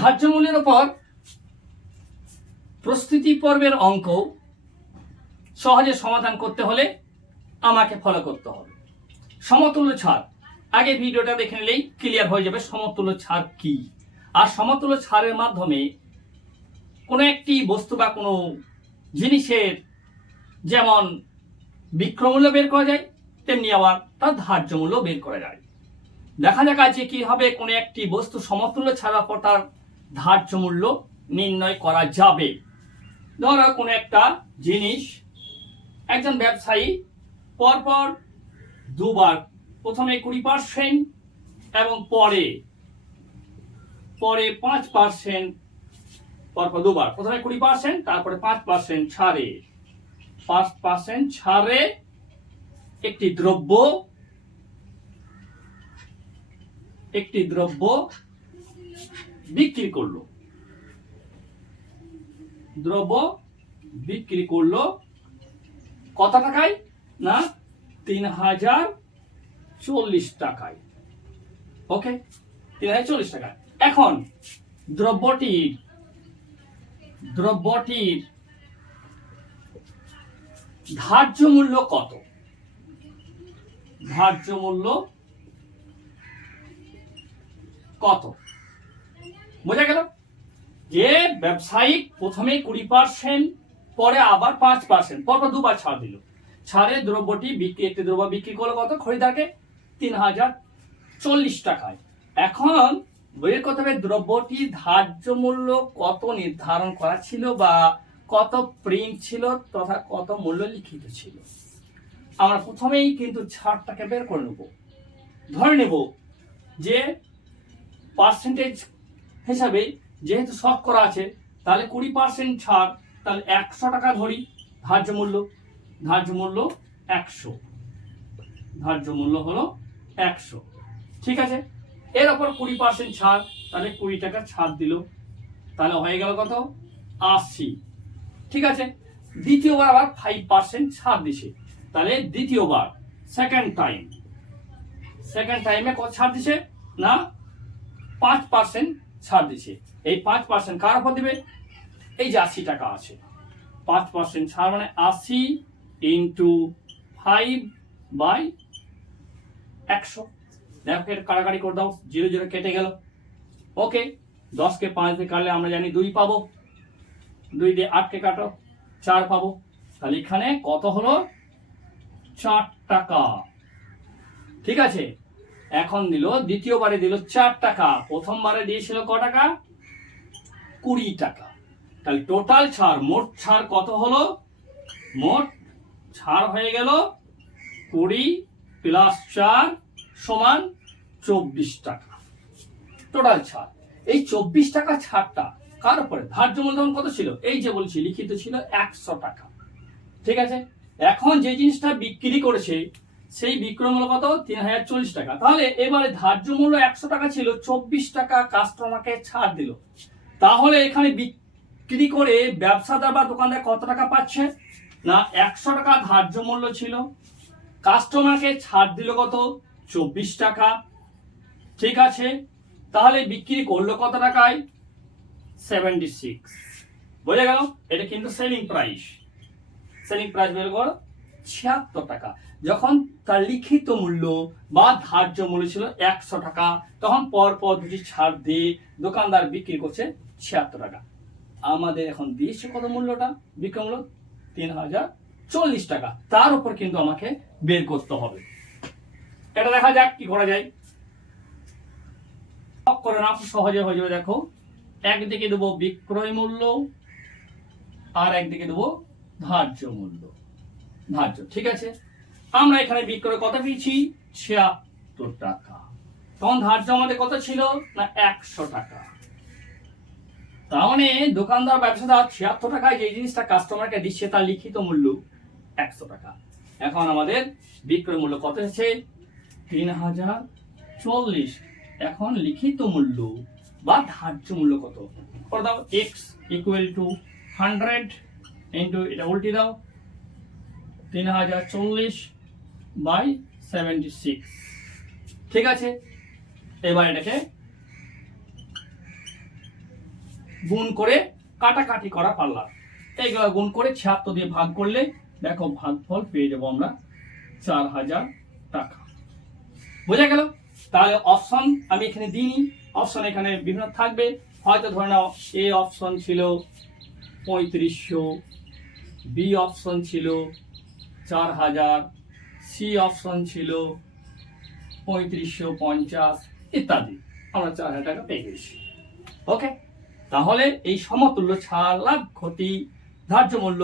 ধার্য মূল্যের উপর প্রস্তুতি পর্বের অঙ্ক সহজে সমাধান করতে হলে আমাকে ফলো করতে হবে। সমতুল্য ছাড়, আগে ভিডিওটা দেখে নিলেই ক্লিয়ার হয়ে যাবে সমতুল্য ছাড় কি। আর সমতুল্য ছাড়ের মাধ্যমে কোনো একটি বস্তু বা কোনো জিনিসের যেমন বিক্রয়মূল্য বের করা যায়, তেমনি আবার তার ধার্য মূল্য বের করা যায়। দেখা যাক আজকে কিভাবে কোনো একটি বস্তু সমতুল্য ছাড়ার পর তার ধার্য মূল্য নির্ণয় করা যাবে। ধরো কোনো একটা জিনিস একজন ব্যবসায়ী পরপর দুবার, প্রথমে 20% এবং পরে 5%, পরপর দুবার, প্রথমে 20% তারপরে 5% ছাড়ে, 5% ছাড়ে একটি দ্রব্য বিক্রি করলো। দ্রব্য বিক্রি করলো কত টাকায়? না 3040 টাকায়। ওকে, 3040 টাকায়। এখন দ্রব্যটির ধার্য মূল্য কত? ধার্য মূল্য কত? বোঝা গেল যে ব্যবসায়িক প্রথমে 20%, পরে আবার 5%, পরপর দুবার ছাড় দিল। ছাড়ে দ্রব্যটি একটি দ্রব্য বিক্রি করলো কত? খরিদ্দারকে 3040 টাকায়। এখন বের করতে হবে দ্রব্যটি ধার্য মূল্য কত নির্ধারণ করা ছিল, বা কত প্রিন্ট ছিল, তথা কত মূল্য লিখিত ছিল। আমরা প্রথমেই কিন্তু ছাড়টাকে বের করে নেব। ধরে নেব যে পার্সেন্টেজ হিসাবে যেহেতু শতকরা আছে, তাহলে 20% ছাড়, তাহলে 100 টাকা ধরি ধার্য মূল্য। ধার্য মূল্য 100, ধার্য মূল্য হলো 100। ঠিক আছে, এর ওপর 20% ছাড়, তাহলে 20 টাকা ছাড় দিল, তাহলে হয়ে গেল কত? 80। ঠিক আছে, দ্বিতীয়বার আবার 5% ছাড় দিছে, তাহলে দ্বিতীয়বার সেকেন্ড টাইমে কত ছাড় দিছে? না 5% ছাড় দিছে। এই 5% কার উপর দিবে? এই যে 80 টাকা আছে, 5% ছাড় মানে 80 ইন্টু 5/100। দেখো এর কাটাকাটি করে দাও, 0 0 কেটে গেল। ওকে, 10 কে 5 দিয়ে কাটলে আমরা জানি 2 পাবো, 2 দিয়ে 8 কে কাটো 4 পাবো। তাহলে এখানে কত হলো? 4 টাকা। ঠিক আছে, এখন দিল, দ্বিতীয়বারে দিল 4 টাকা, প্রথমবারে দিয়েছিল ক টাকা? 20 টাকা। তাহলে টোটাল ছাড়, মোট ছাড় কত হলো? মোট ছাড় হয়ে গেল 20 + 4 সমান 24 টাকা টোটাল ছাড়। এই 24 টাকা ছাড়টা কার উপরে? ধার্য মূল্য কত ছিল? এই যে বলছি লিখিত ছিল 100 টাকা। ঠিক আছে, এখন যে জিনিসটা বিক্রি করেছে সেই বিক্রয় মূল্য কত? 3040 টাকা। তাহলে এবারে ধার্য মূল্য 100 টাকা ছিল, 24 টাকা কাস্টমারকে ছাড় দিল। তাহলে এখানে বিক্রি করে ব্যবসাদার বা দোকানদার কত টাকা পাচ্ছে? না 100 টাকা ধার্য মূল্য ছিল, কাস্টমারকে ছাড় দিল কত? 24 টাকা। ঠিক আছে, তাহলে বিক্রি করলো কত টাকায়? 76। বোঝা গেল? এটা কিন্তু সেলিং প্রাইস বের করো 76 টাকা। যখন তার লিখিত মূল্য বা ধার্য মূল্য ছিল 100 টাকা, তখন পরপর দুটি ছাড় দিয়ে দোকানদার বিক্রি করছে 76 টাকা। আমাদের এখন দিয়েছে কত মূল্যটা? বিক্রয় মূল্য 3040 টাকা। তার উপর কিন্তু আমাকে বের করতে হবে। এটা দেখা যাক কি করা যায়। করে না, সহজে হয়ে যাবে। দেখো, একদিকে দেবো বিক্রয় মূল্য আর একদিকে দেবো ধার্য মূল্য। ধার্য, ঠিক আছে। আমরা এখানে বিক্রয় কত পেয়েছি? 76 টাকা। তখন ধার্য আমাদের কত ছিল? না 100 টাকা। তার মানে দোকানদার ব্যবসাদার 76 টাকায় যে জিনিসটা কাস্টমারকে দিচ্ছে তার লিখিত মূল্য 100 টাকা। এখন আমাদের বিক্রয় মূল্য কত হচ্ছে? 3040। এখন লিখিত মূল্য বা ধার্য মূল্য কত? করে দাও, x = 100 ইন্টু, এটা উল্টে দাও, 3040/76। ঠিক আছে, এবার এটাকে গুণ করে কাটাকাটি করা পাল্লা, এইগুলো গুণ করে 76 দিয়ে ভাগ করলে দেখো ভাগফল পেয়ে যাবো আমরা 4000 টাকা। বোঝা গেল? তাহলে অপশন আমি এখানে দিইনি, অপশন এখানে বিভিন্ন থাকবে। হয়তো ধরে নাও এ অপশন ছিল 3500, বি অপশন ছিল 4000, সি অপশন ছিল 3550 ইত্যাদি। আমরা 4000 টাকা পেয়ে গেছি। ওকে, তাহলে এই সমতুল্য ছাড়, লাভ ক্ষতি, ধার্য মূল্য,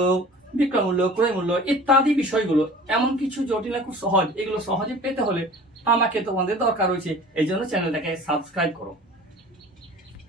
বিক্রয় মূল্য, ক্রয় মূল্য ইত্যাদি বিষয়গুলো এমন কিছু জটিল না খুব সহজ, এগুলো সহজে পেতে হলে আমাকে তোমাদের দরকার রয়েছে। এই জন্য চ্যানেলটাকে সাবস্ক্রাইব করো।